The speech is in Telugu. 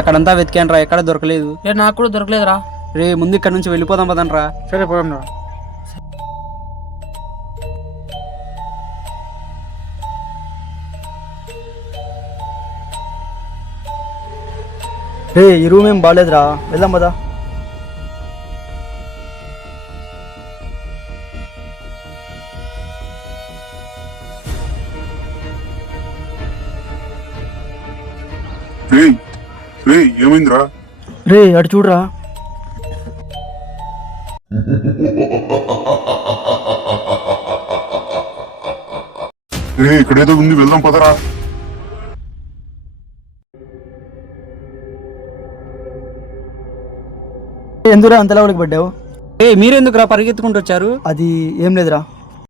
అక్కడంతా వెతికాను రా, ఎక్కడ దొరకలేదు. నాకు కూడా దొరకలేదురా. రే ముందు ఇక్కడ నుంచి వెళ్ళిపోదాం పదండ్రా. సరే పోదాం రా. రే ఈ రూమ్ ఏం బాగాలేదురా, వెళ్దాం పదా. ఏమైందిరా? రే అటు చూడరా. ఇక్కడేదో ఉంది, వెళ్దాం పదరా. ఎందుకురా అంతలా పడ్డావు? మీరెందుకు రా పరిగెత్తుకుంటూ వచ్చారు? అది ఏం లేదురా,